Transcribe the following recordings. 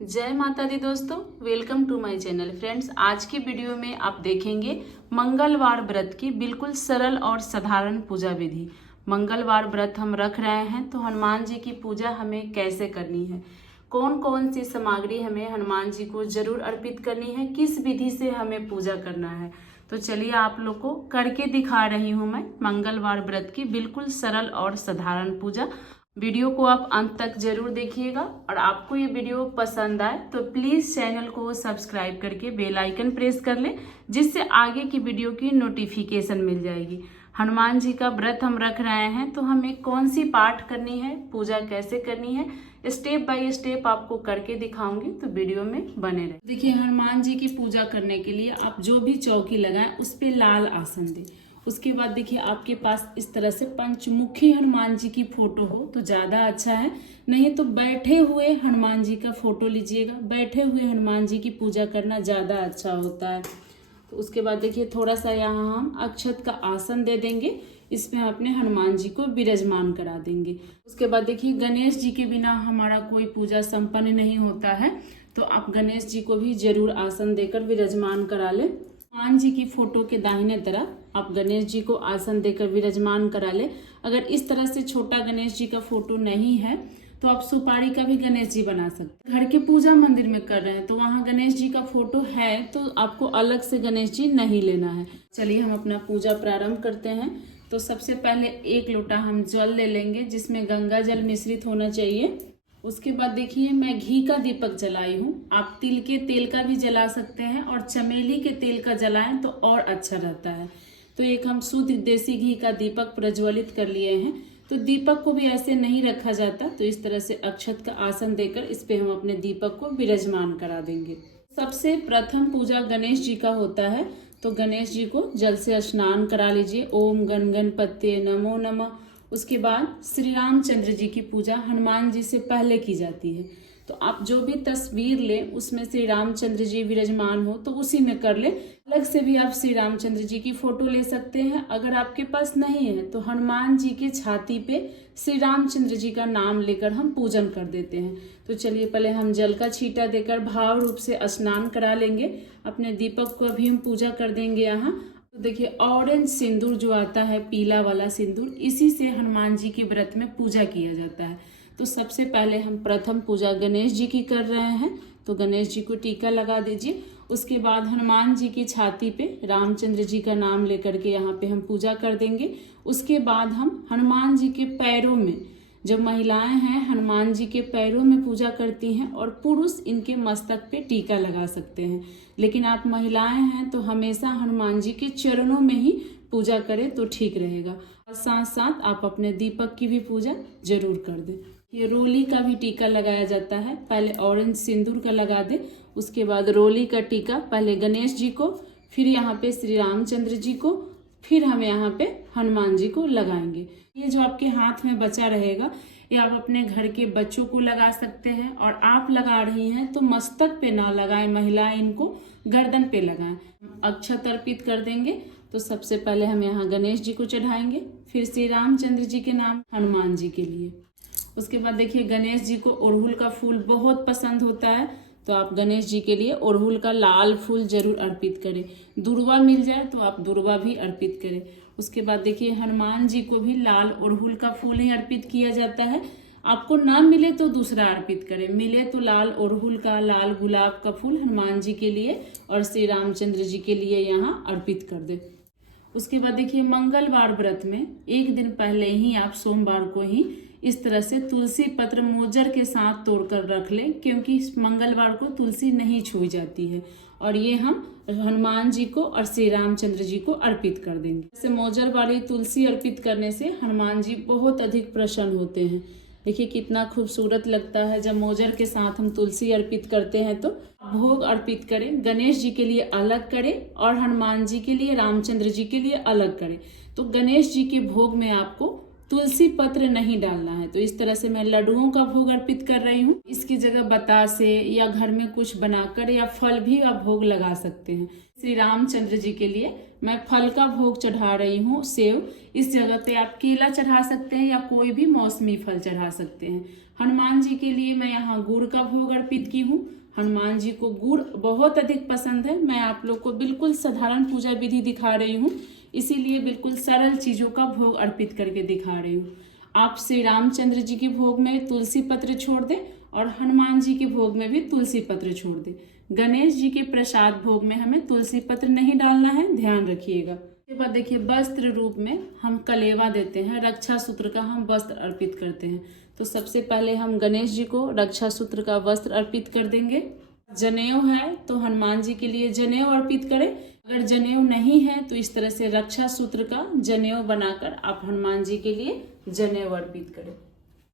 जय माता दी दोस्तों, welcome to my channel. Friends, आज की वीडियो में आप देखेंगे मंगलवार व्रत की बिल्कुल सरल और साधारण पूजा विधि। मंगलवार व्रत हम रख रहे हैं तो हनुमान जी की पूजा हमें कैसे करनी है, कौन कौन सी सामग्री हमें हनुमान जी को जरूर अर्पित करनी है, किस विधि से हमें पूजा करना है। तो चलिए आप लोग को करके दिखा रही हूँ मैं मंगलवार व्रत की बिल्कुल सरल और साधारण पूजा। वीडियो को आप अंत तक जरूर देखिएगा और आपको ये वीडियो पसंद आए तो प्लीज़ चैनल को सब्सक्राइब करके बेल आइकन प्रेस कर ले, जिससे आगे की वीडियो की नोटिफिकेशन मिल जाएगी। हनुमान जी का व्रत हम रख रहे हैं तो हमें कौन सी पाठ करनी है, पूजा कैसे करनी है, स्टेप बाय स्टेप आपको करके दिखाऊंगी, तो वीडियो में बने रहे। देखिए, हनुमान जी की पूजा करने के लिए आप जो भी चौकी लगाएं उस पर लाल आसन दें। उसके बाद देखिए, आपके पास इस तरह से पंचमुखी हनुमान जी की फोटो हो तो ज़्यादा अच्छा है, नहीं तो बैठे हुए हनुमान जी का फोटो लीजिएगा। बैठे हुए हनुमान जी की पूजा करना ज़्यादा अच्छा होता है। तो उसके बाद देखिए, थोड़ा सा यहाँ हम अक्षत का आसन दे देंगे, इसमें हम अपने हनुमान जी को विराजमान करा देंगे। उसके बाद देखिए, गणेश जी के बिना हमारा कोई पूजा संपन्न नहीं होता है, तो आप गणेश जी को भी जरूर आसन देकर विराजमान करा लें। हनुमान जी की फोटो के दाहिने तरफ आप गणेश जी को आसन देकर विराजमान करा ले। अगर इस तरह से छोटा गणेश जी का फोटो नहीं है तो आप सुपारी का भी गणेश जी बना सकते हैं। घर के पूजा मंदिर में कर रहे हैं तो वहाँ गणेश जी का फोटो है तो आपको अलग से गणेश जी नहीं लेना है। चलिए हम अपना पूजा प्रारंभ करते हैं। तो सबसे पहले 1 लोटा हम जल ले लेंगे, जिसमें गंगा जल मिश्रित होना चाहिए। उसके बाद देखिए, मैं घी का दीपक जलाई हूँ। आप तिल के तेल का भी जला सकते हैं और चमेली के तेल का जलाएं तो और अच्छा रहता है। तो एक हम शुद्ध देसी घी का दीपक प्रज्वलित कर लिए हैं। तो दीपक को भी ऐसे नहीं रखा जाता, तो इस तरह से अक्षत का आसन देकर इस पे हम अपने दीपक को विराजमान करा देंगे। सबसे प्रथम पूजा गणेश जी का होता है, तो गणेश जी को जल से स्नान करा लीजिए। ओम गण गणपते नमो नमः। उसके बाद श्री रामचंद्र जी की पूजा हनुमान जी से पहले की जाती है। तो आप जो भी तस्वीर लें उसमें श्री रामचंद्र जी विराजमान हो तो उसी में कर ले। अलग से भी आप श्री रामचंद्र जी की फोटो ले सकते हैं। अगर आपके पास नहीं है तो हनुमान जी के छाती पे श्री रामचंद्र जी का नाम लेकर हम पूजन कर देते हैं। तो चलिए, पहले हम जल का छींटा देकर भाव रूप से स्नान करा लेंगे। अपने दीपक को अभी हम पूजा कर देंगे यहाँ। तो देखिए, ऑरेंज सिंदूर जो आता है, पीला वाला सिंदूर, इसी से हनुमान जी के व्रत में पूजा किया जाता है। तो सबसे पहले हम प्रथम पूजा गणेश जी की कर रहे हैं, तो गणेश जी को टीका लगा दीजिए। उसके बाद हनुमान जी की छाती पे रामचंद्र जी का नाम लेकर के यहाँ पे हम पूजा कर देंगे। उसके बाद हम हनुमान जी के पैरों में, जब महिलाएं हैं हनुमान जी के पैरों में पूजा करती हैं और पुरुष इनके मस्तक पे टीका लगा सकते हैं, लेकिन आप महिलाएं हैं तो हमेशा हनुमान जी के चरणों में ही पूजा करें तो ठीक रहेगा। और साथ साथ आप अपने दीपक की भी पूजा जरूर कर दें। ये रोली का भी टीका लगाया जाता है। पहले ऑरेंज सिंदूर का लगा दे, उसके बाद रोली का टीका पहले गणेश जी को, फिर यहाँ पे श्री रामचंद्र जी को, फिर हम यहाँ पे हनुमान जी को लगाएंगे। ये जो आपके हाथ में बचा रहेगा ये आप अपने घर के बच्चों को लगा सकते हैं, और आप लगा रही हैं तो मस्तक पे ना लगाएं, महिलाएं इनको गर्दन पे लगाएं। अक्षत अर्पित कर देंगे। तो सबसे पहले हम यहाँ गणेश जी को चढ़ाएंगे, फिर श्री रामचंद्र जी के नाम, हनुमान जी के लिए। उसके बाद देखिए, गणेश जी को अड़हुल का फूल बहुत पसंद होता है, तो आप गणेश जी के लिए अड़हुल का लाल फूल जरूर अर्पित करें। दुर्वा मिल जाए तो आप दुर्वा भी अर्पित करें। उसके बाद देखिए, हनुमान जी को भी लाल अड़हुल का फूल ही अर्पित किया जाता है। आपको ना मिले तो दूसरा अर्पित करें, मिले तो लाल अड़हुल का, लाल गुलाब का फूल हनुमान जी के लिए और श्री रामचंद्र जी के लिए यहाँ अर्पित कर दे। उसके बाद देखिए, मंगलवार व्रत में एक दिन पहले ही आप सोमवार को ही इस तरह से तुलसी पत्र मोजर के साथ तोड़कर रख लें, क्योंकि मंगलवार को तुलसी नहीं छुई जाती है, और ये हम हनुमान जी को और श्री रामचंद्र जी को अर्पित कर देंगे। जैसे मोजर वाली तुलसी अर्पित करने से हनुमान जी बहुत अधिक प्रसन्न होते हैं। देखिए कितना खूबसूरत लगता है जब मोजर के साथ हम तुलसी अर्पित करते हैं। तो भोग अर्पित करें, गणेश जी के लिए अलग करें और हनुमान जी के लिए, रामचंद्र जी के लिए अलग करें। तो गणेश जी के भोग में आपको तुलसी पत्र नहीं डालना है। तो इस तरह से मैं लड्डुओं का भोग अर्पित कर रही हूँ। इसकी जगह बतासे या घर में कुछ बनाकर या फल भी आप भोग लगा सकते हैं। श्री रामचंद्र जी के लिए मैं फल का भोग चढ़ा रही हूँ, सेव। इस जगह पे आप केला चढ़ा सकते हैं या कोई भी मौसमी फल चढ़ा सकते हैं। हनुमान जी के लिए मैं यहाँ गुड़ का भोग अर्पित की हूँ। हनुमान जी को गुड़ बहुत अधिक पसंद है। मैं आप लोग को बिल्कुल साधारण पूजा विधि दिखा रही हूँ, इसीलिए बिल्कुल सरल चीजों का भोग अर्पित करके दिखा रही हूँ। आप श्री रामचंद्र जी के भोग में तुलसी पत्र छोड़ दें और हनुमान जी के भोग में भी तुलसी पत्र छोड़ दें। गणेश जी के प्रसाद भोग में हमें तुलसी पत्र नहीं डालना है, ध्यान रखिएगा। इसके बाद देखिए वस्त्र रूप में हम कलेवा देते हैं, रक्षा सूत्र का हम वस्त्र अर्पित करते हैं। तो सबसे पहले हम गणेश जी को रक्षा सूत्र का वस्त्र अर्पित कर देंगे। जनेऊ है तो हनुमान जी के लिए जनेऊ अर्पित करें। अगर जनेऊ नहीं है तो इस तरह से रक्षा सूत्र का जनेऊ बनाकर आप हनुमान जी के लिए जनेऊ अर्पित करें।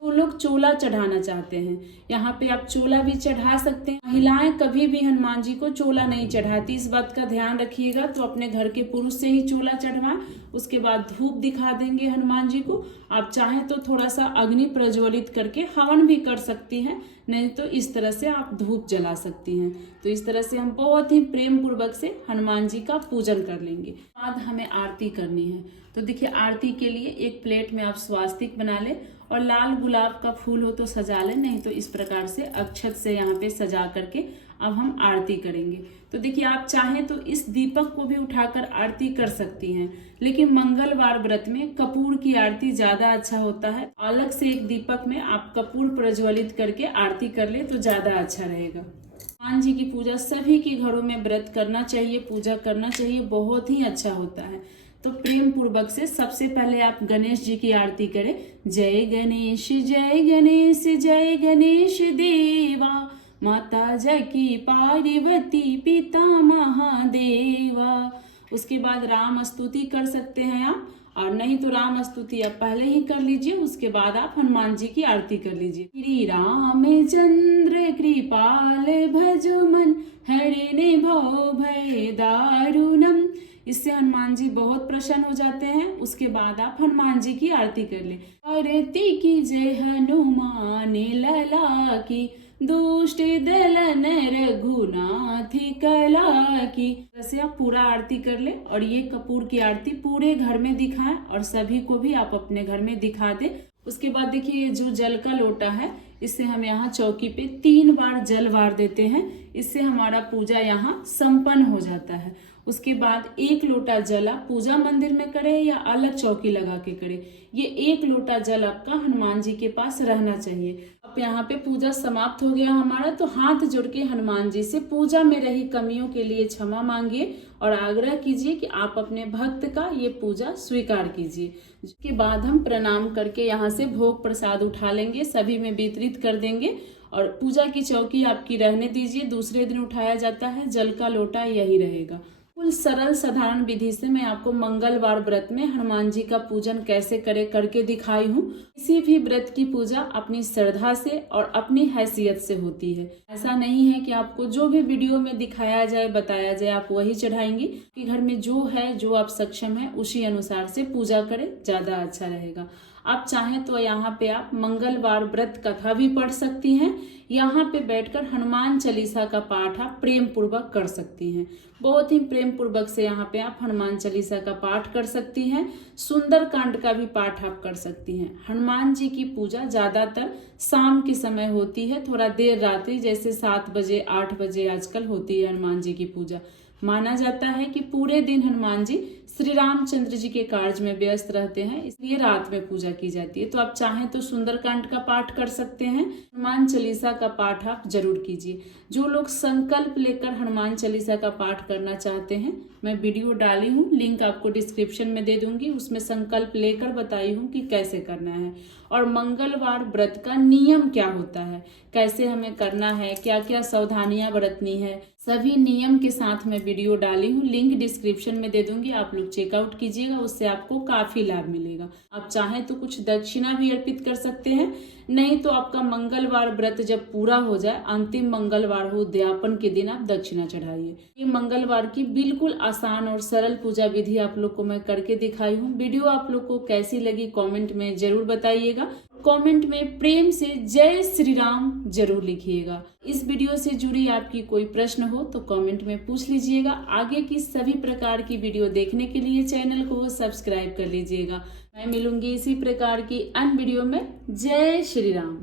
वो लोग चोला चढ़ाना चाहते हैं, यहाँ पे आप चोला भी चढ़ा सकते हैं। महिलाएं कभी भी हनुमान जी को चोला नहीं चढ़ाती, इस बात का ध्यान रखिएगा। तो अपने घर के पुरुष से ही चोला चढ़वाएं। उसके बाद धूप दिखा देंगे हनुमान जी को। आप चाहें तो थोड़ा सा अग्नि प्रज्वलित करके हवन भी कर सकती हैं, नहीं तो इस तरह से आप धूप जला सकती हैं। तो इस तरह से हम बहुत ही प्रेम पूर्वक से हनुमान जी का पूजन कर लेंगे। बाद हमें आरती करनी है। तो देखिए आरती के लिए एक प्लेट में आप स्वास्तिक बना लें और लाल गुलाब का फूल हो तो सजा लें, नहीं तो इस प्रकार से अक्षत से यहाँ पे सजा करके अब हम आरती करेंगे। तो देखिए आप चाहें तो इस दीपक को भी उठाकर आरती कर सकती हैं, लेकिन मंगलवार व्रत में कपूर की आरती ज्यादा अच्छा होता है। अलग से एक दीपक में आप कपूर प्रज्वलित करके आरती कर ले तो ज्यादा अच्छा रहेगा। हनुमान जी की पूजा सभी के घरों में व्रत करना चाहिए, पूजा करना चाहिए, बहुत ही अच्छा होता है। तो प्रेम पूर्वक से सबसे पहले आप गणेश जी की आरती करें। जय गणेश जय गणेश जय गणेश देवा, माता जकी पार्वती पिता महादेवा। उसके बाद राम स्तुति कर सकते हैं आप, और नहीं तो राम स्तुति आप पहले ही कर लीजिए, उसके बाद आप हनुमान जी की आरती कर लीजिए। श्री रामचंद्र कृपाल भजो मन, हरिणे भव भय दारुणम। इससे हनुमान जी बहुत प्रसन्न हो जाते हैं। उसके बाद आप हनुमान जी की आरती कर ले। आरती की जय हनुमान लला की, दुष्ट दलन रघुनाथ कला की। जैसे आप पूरा आरती कर ले और ये कपूर की आरती पूरे घर में दिखाएं और सभी को भी आप अपने घर में दिखा दे। उसके बाद देखिए जो जल का लोटा है, इससे हम यहाँ चौकी पे 3 बार जल वार देते हैं। इससे हमारा पूजा यहाँ संपन्न हो जाता है। उसके बाद 1 लोटा जल आप पूजा मंदिर में करें या अलग चौकी लगा के करें, ये 1 लोटा जल आपका हनुमान जी के पास रहना चाहिए। अब यहाँ पे पूजा समाप्त हो गया हमारा, तो हाथ जोड़ के हनुमान जी से पूजा में रही कमियों के लिए क्षमा मांगिए और आग्रह कीजिए कि आप अपने भक्त का ये पूजा स्वीकार कीजिए। उसके बाद हम प्रणाम करके यहाँ से भोग प्रसाद उठा लेंगे, सभी में वितरित कर देंगे और पूजा की चौकी आपकी रहने दीजिए। दूसरे दिन उठाया जाता है, जल का लोटा यही रहेगा। बिल्कुल सरल साधारण विधि से मैं आपको मंगलवार व्रत में हनुमान जी का पूजन कैसे करे करके दिखाई हूँ। किसी भी व्रत की पूजा अपनी श्रद्धा से और अपनी हैसियत से होती है। ऐसा नहीं है कि आपको जो भी वीडियो में दिखाया जाए बताया जाए आप वही चढ़ाएंगी। कि घर में जो है, जो आप सक्षम है, उसी अनुसार से पूजा करें, ज्यादा अच्छा रहेगा। आप चाहें तो यहाँ पे आप मंगलवार व्रत कथा भी पढ़ सकती हैं। यहाँ पे बैठकर हनुमान चालीसा का पाठ आप प्रेम पूर्वक कर सकती हैं। बहुत ही प्रेम पूर्वक से यहाँ पे आप हनुमान चालीसा का पाठ कर सकती हैं। सुंदर कांड का भी पाठ आप कर सकती हैं। हनुमान जी की पूजा ज्यादातर शाम के समय होती है, थोड़ा देर रात्रि, जैसे 7 बजे 8 बजे आजकल होती है हनुमान जी की पूजा। माना जाता है कि पूरे दिन हनुमान जी श्री रामचंद्र जी के कार्य में व्यस्त रहते हैं, इसलिए रात में पूजा की जाती है। तो आप चाहें तो सुंदरकांड का पाठ कर सकते हैं, हनुमान चालीसा का पाठ आप जरूर कीजिए। जो लोग संकल्प लेकर हनुमान चालीसा का पाठ करना चाहते हैं, मैं वीडियो डाली हूँ, लिंक आपको डिस्क्रिप्शन में दे दूंगी। उसमें संकल्प लेकर बताई हूँ कि कैसे करना है और मंगलवार व्रत का नियम क्या होता है, कैसे हमें करना है, क्या क्या सावधानियां बरतनी है, सभी नियम के साथ मैं वीडियो डाली हूँ। लिंक डिस्क्रिप्शन में दे दूंगी, आप लोग चेकआउट कीजिएगा, उससे आपको काफी लाभ मिलेगा। आप चाहें तो कुछ दक्षिणा भी अर्पित कर सकते हैं, नहीं तो आपका मंगलवार व्रत जब पूरा हो जाए, अंतिम मंगलवार हो उद्यापन के दिन आप दक्षिणा चढ़ाइए। ये मंगलवार की बिल्कुल आसान और सरल पूजा विधि आप लोग को मैं करके दिखाई हूँ। वीडियो आप लोग को कैसी लगी कमेंट में जरूर बताइएगा। कमेंट में प्रेम से जय श्री राम जरूर लिखिएगा। इस वीडियो से जुड़ी आपकी कोई प्रश्न हो तो कमेंट में पूछ लीजिएगा। आगे की सभी प्रकार की वीडियो देखने के लिए चैनल को सब्सक्राइब कर लीजिएगा। मैं मिलूंगी इसी प्रकार की अन्य वीडियो में। जय श्री राम।